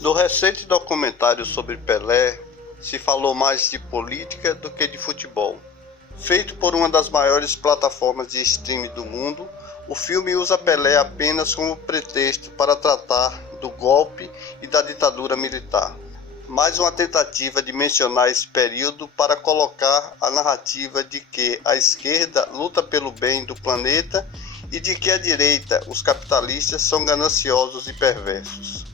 No recente documentário sobre Pelé, se falou mais de política do que de futebol. Feito por uma das maiores plataformas de streaming do mundo, o filme usa Pelé apenas como pretexto para tratar do golpe e da ditadura militar. Mais uma tentativa de mencionar esse período para colocar a narrativa de que a esquerda luta pelo bem do planeta e de que a direita, os capitalistas, são gananciosos e perversos.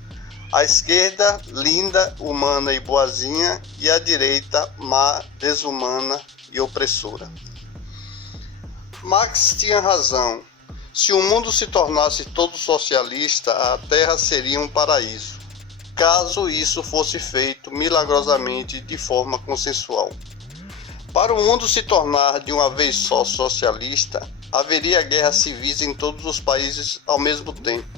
A esquerda, linda, humana e boazinha, e a direita, má, desumana e opressora. Marx tinha razão. Se o mundo se tornasse todo socialista, a Terra seria um paraíso, caso isso fosse feito milagrosamente de forma consensual. Para o mundo se tornar de uma vez só socialista, haveria guerras civis em todos os países ao mesmo tempo.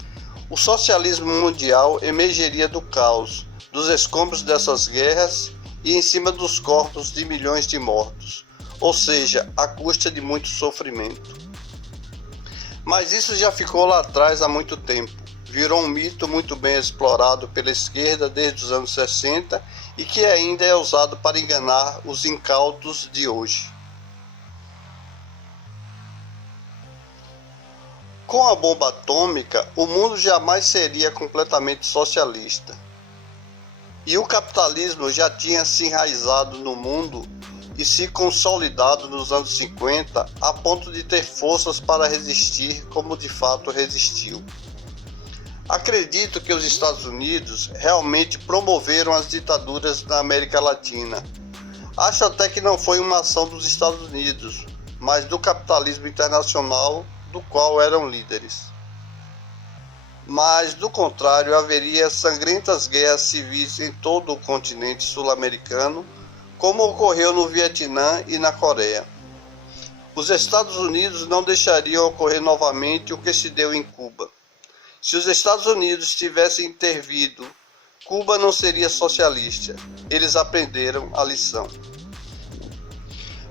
O socialismo mundial emergeria do caos, dos escombros dessas guerras e em cima dos corpos de milhões de mortos, ou seja, à custa de muito sofrimento. Mas isso já ficou lá atrás há muito tempo. Virou um mito muito bem explorado pela esquerda desde os anos 60 e que ainda é usado para enganar os incautos de hoje. Com a bomba atômica, o mundo jamais seria completamente socialista. E o capitalismo já tinha se enraizado no mundo e se consolidado nos anos 50 a ponto de ter forças para resistir como de fato resistiu. Acredito que os Estados Unidos realmente promoveram as ditaduras na América Latina. Acho até que não foi uma ação dos Estados Unidos, mas do capitalismo internacional do qual eram líderes. Mas, do contrário, haveria sangrentas guerras civis em todo o continente sul-americano, como ocorreu no Vietnã e na Coreia. Os Estados Unidos não deixariam ocorrer novamente o que se deu em Cuba. Se os Estados Unidos tivessem intervido, Cuba não seria socialista. Eles aprenderam a lição.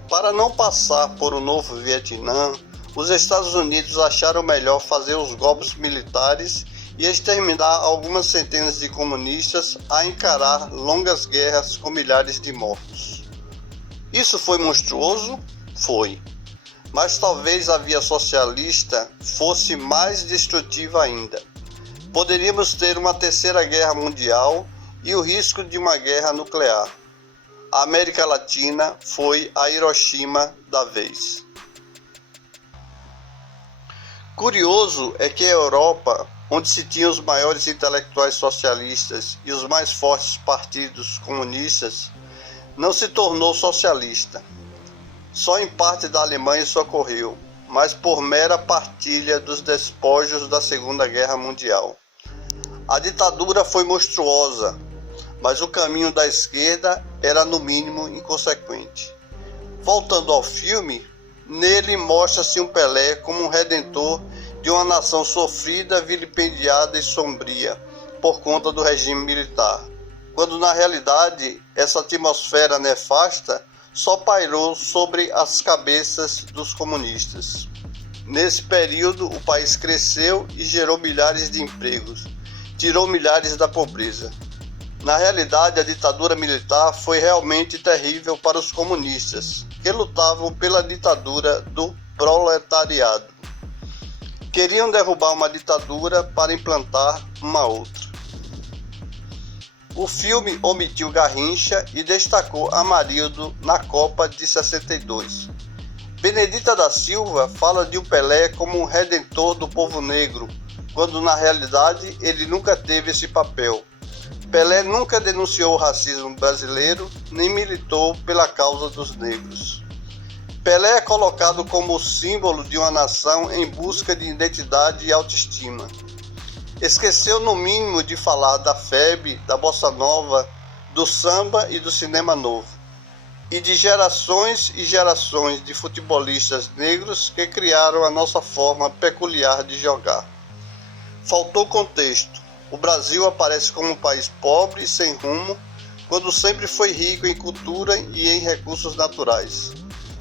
Para não passar por um novo Vietnã, os Estados Unidos acharam melhor fazer os golpes militares e exterminar algumas centenas de comunistas a encarar longas guerras com milhares de mortos. Isso foi monstruoso? Foi. Mas talvez a via socialista fosse mais destrutiva ainda. Poderíamos ter uma terceira guerra mundial e o risco de uma guerra nuclear. A América Latina foi a Hiroshima da vez. Curioso é que a Europa, onde se tinham os maiores intelectuais socialistas e os mais fortes partidos comunistas, não se tornou socialista. Só em parte da Alemanha isso ocorreu, mas por mera partilha dos despojos da Segunda Guerra Mundial. A ditadura foi monstruosa, mas o caminho da esquerda era no mínimo inconsequente. Voltando ao filme, nele mostra-se um Pelé como um redentor de uma nação sofrida, vilipendiada e sombria por conta do regime militar, quando na realidade essa atmosfera nefasta só pairou sobre as cabeças dos comunistas. Nesse período, o país cresceu e gerou milhares de empregos, tirou milhares da pobreza. Na realidade, a ditadura militar foi realmente terrível para os comunistas, que lutavam pela ditadura do proletariado. Queriam derrubar uma ditadura para implantar uma outra. O filme omitiu Garrincha e destacou Amarildo na Copa de 62. Benedita da Silva fala de um Pelé como um redentor do povo negro, quando na realidade ele nunca teve esse papel. Pelé nunca denunciou o racismo brasileiro, nem militou pela causa dos negros. Pelé é colocado como o símbolo de uma nação em busca de identidade e autoestima. Esqueceu no mínimo de falar da febre, da bossa nova, do samba e do cinema novo, e de gerações e gerações de futebolistas negros que criaram a nossa forma peculiar de jogar. Faltou contexto. O Brasil aparece como um país pobre e sem rumo, quando sempre foi rico em cultura e em recursos naturais.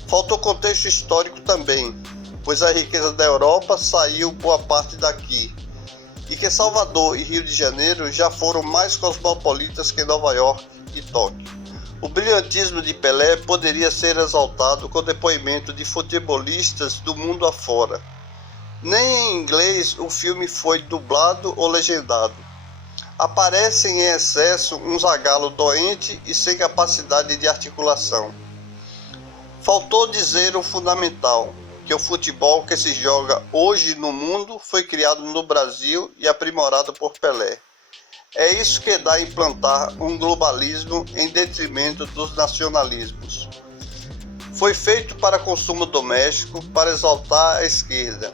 Faltou contexto histórico também, pois a riqueza da Europa saiu boa parte daqui, e que Salvador e Rio de Janeiro já foram mais cosmopolitas que Nova York e Tóquio. O brilhantismo de Pelé poderia ser exaltado com depoimento de futebolistas do mundo afora. Nem em inglês o filme foi dublado ou legendado. Aparece em excesso um zagallo doente e sem capacidade de articulação. Faltou dizer o fundamental, que o futebol que se joga hoje no mundo foi criado no Brasil e aprimorado por Pelé. É isso que dá a implantar um globalismo em detrimento dos nacionalismos. Foi feito para consumo doméstico, para exaltar a esquerda.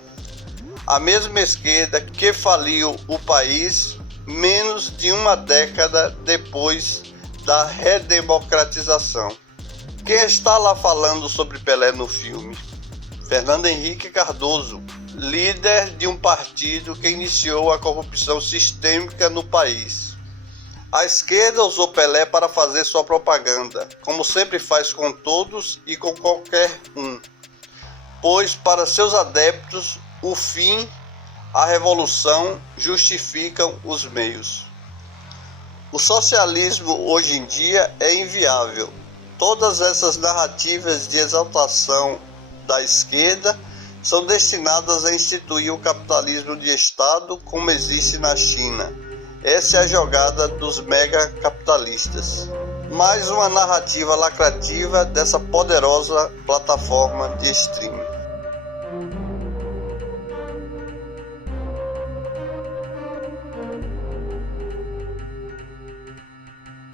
A mesma esquerda que faliu o país menos de uma década depois da redemocratização. Quem está lá falando sobre Pelé no filme? Fernando Henrique Cardoso, líder de um partido que iniciou a corrupção sistêmica no país. A esquerda usou Pelé para fazer sua propaganda, como sempre faz com todos e com qualquer um, pois para seus adeptos o fim, a revolução justificam os meios. O socialismo hoje em dia é inviável. Todas essas narrativas de exaltação da esquerda são destinadas a instituir o capitalismo de Estado como existe na China. Essa é a jogada dos megacapitalistas. Mais uma narrativa lacrativa dessa poderosa plataforma de streaming.